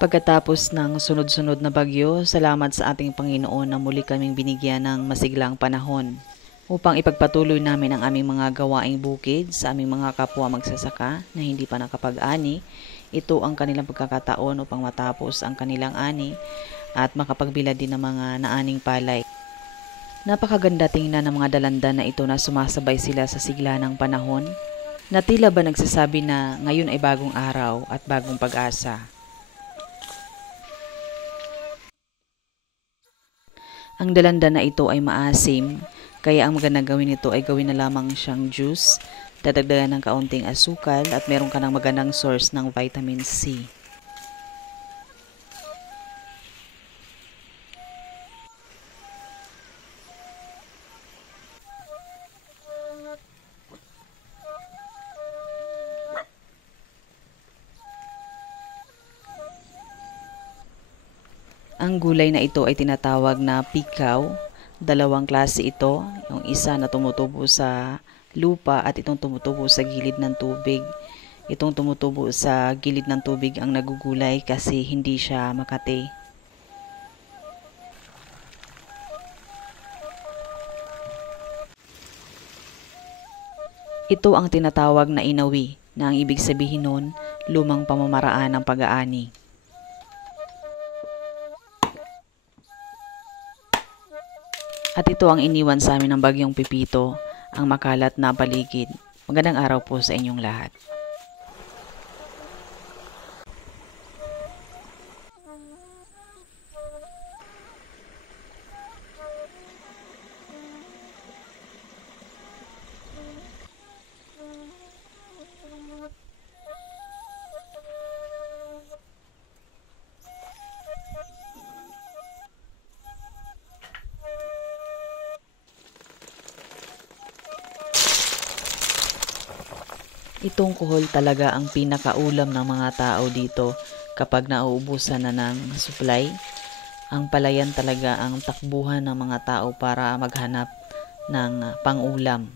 Pagkatapos ng sunod-sunod na bagyo, salamat sa ating Panginoon na muli kaming binigyan ng masiglang panahon upang ipagpatuloy namin ang aming mga gawaing bukid sa aming mga kapwa magsasaka na hindi pa nakapag-ani. Ito ang kanilang pagkakataon upang matapos ang kanilang ani at makapagbilad din ng mga naaning palay. Napakaganda tingnan ng mga dalandan na ito na sumasabay sila sa sigla ng panahon, na tila ba nagsasabi na ngayon ay bagong araw at bagong pag-asa. Ang dalandan na ito ay maasim, kaya ang magandang gawin nito ay gawin na lamang siyang juice, dadagdagan ng kaunting asukal at meron ka ng magandang source ng vitamin C. Ang gulay na ito ay tinatawag na pikaw. Dalawang klase ito, yung isa na tumutubo sa lupa at itong tumutubo sa gilid ng tubig. Itong tumutubo sa gilid ng tubig ang nagugulay kasi hindi siya makati. Ito ang tinatawag na inawi, na ang ibig sabihin nun, lumang pamamaraan ng pag-aani. At ito ang iniwan sa amin ng bagyong Pipito, ang makalat na paligid. Magandang araw po sa inyong lahat. Itong kuhol talaga ang pinakaulam ng mga tao dito kapag nauubusan na ng supply. Ang palayan talaga ang takbuhan ng mga tao para maghanap ng pang-ulam.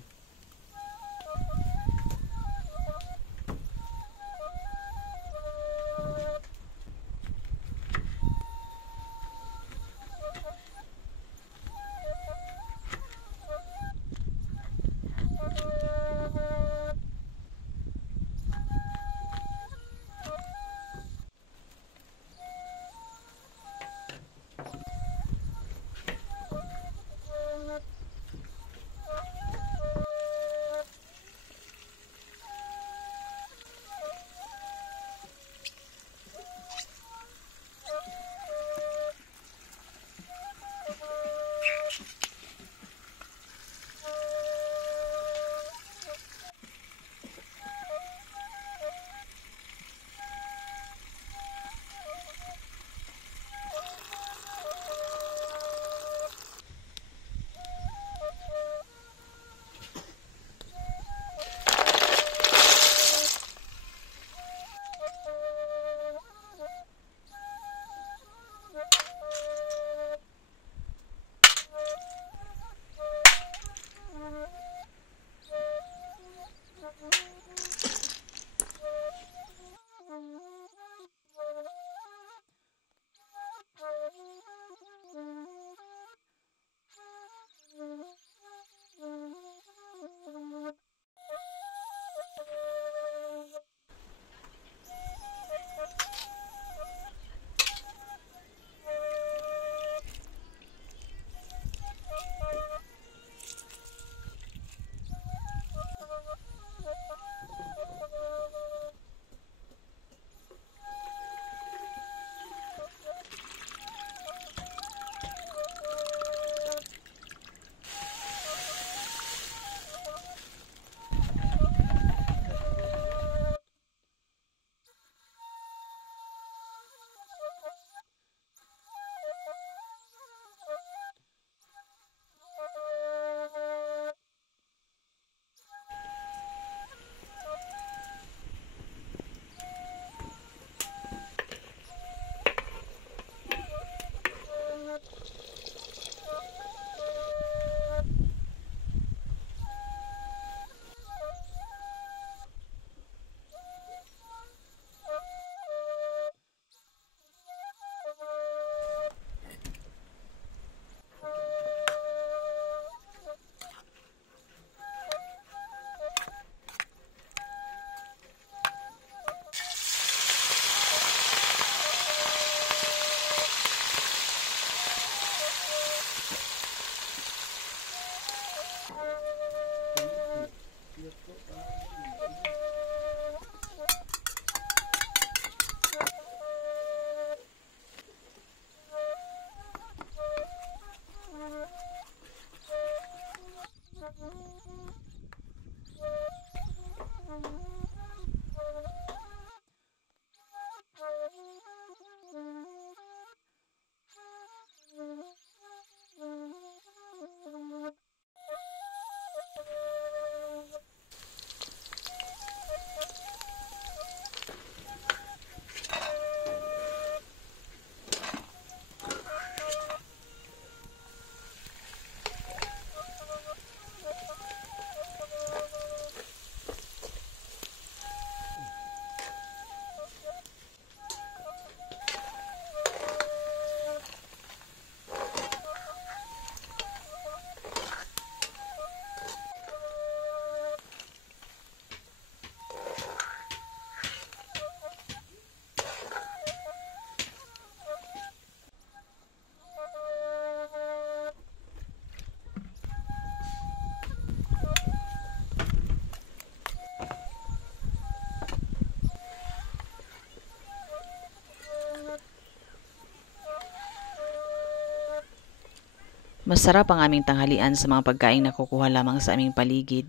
Masarap ang aming tanghalian sa mga pagkaing nakukuha lamang sa aming paligid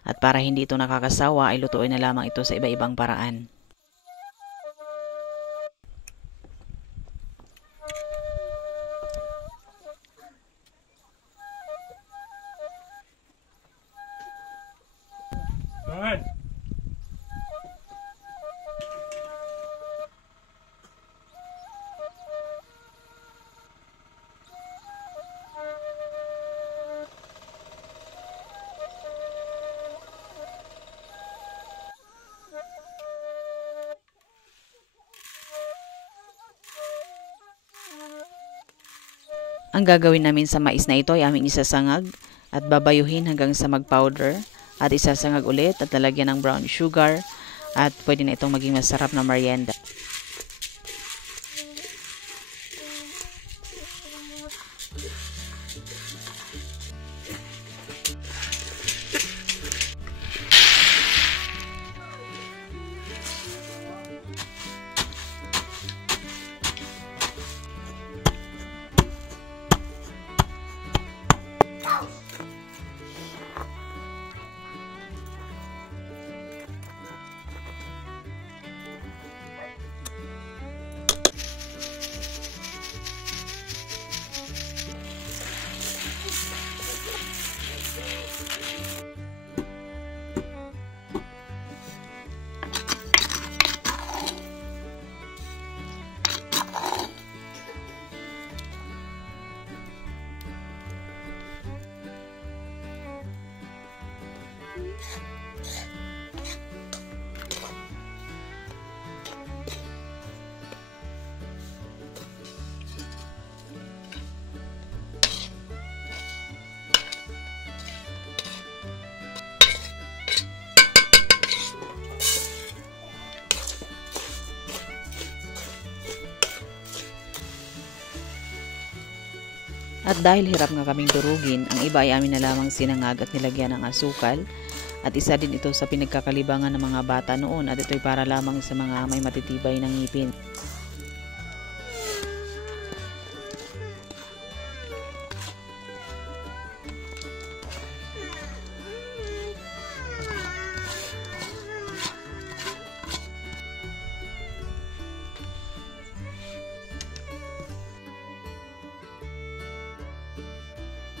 at para hindi ito nakakasawa ay lutuin na lamang ito sa iba-ibang paraan. Good. Ang gagawin namin sa mais na ito ay aming isasangag at babayuhin hanggang sa mag-powder at isasangag ulit at lalagyan ng brown sugar at pwede na itong maging masarap na merienda. At dahil hirap nga kaming durugin, ang iba ay amin na lamang sinangag at nilagyan ng asukal. At isa din ito sa pinagkakalibangan ng mga bata noon at ito'y para lamang sa mga may matitibay ng ngipin.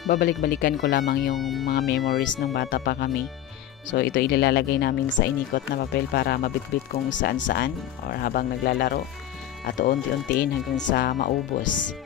Babalik-balikan ko lamang yung mga memories ng bata pa kami. So ito ilalagay namin sa inikot na papel para mabitbit kung saan-saan or habang naglalaro at unti-untiin hanggang sa maubos.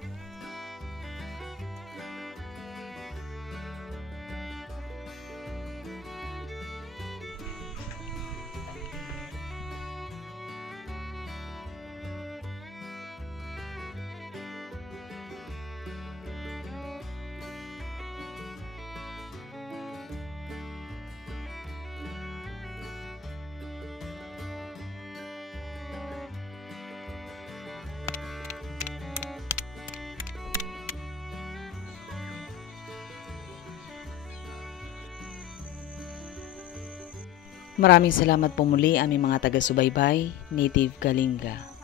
Maraming salamat po muli aming mga taga-subaybay, Native Kalinga.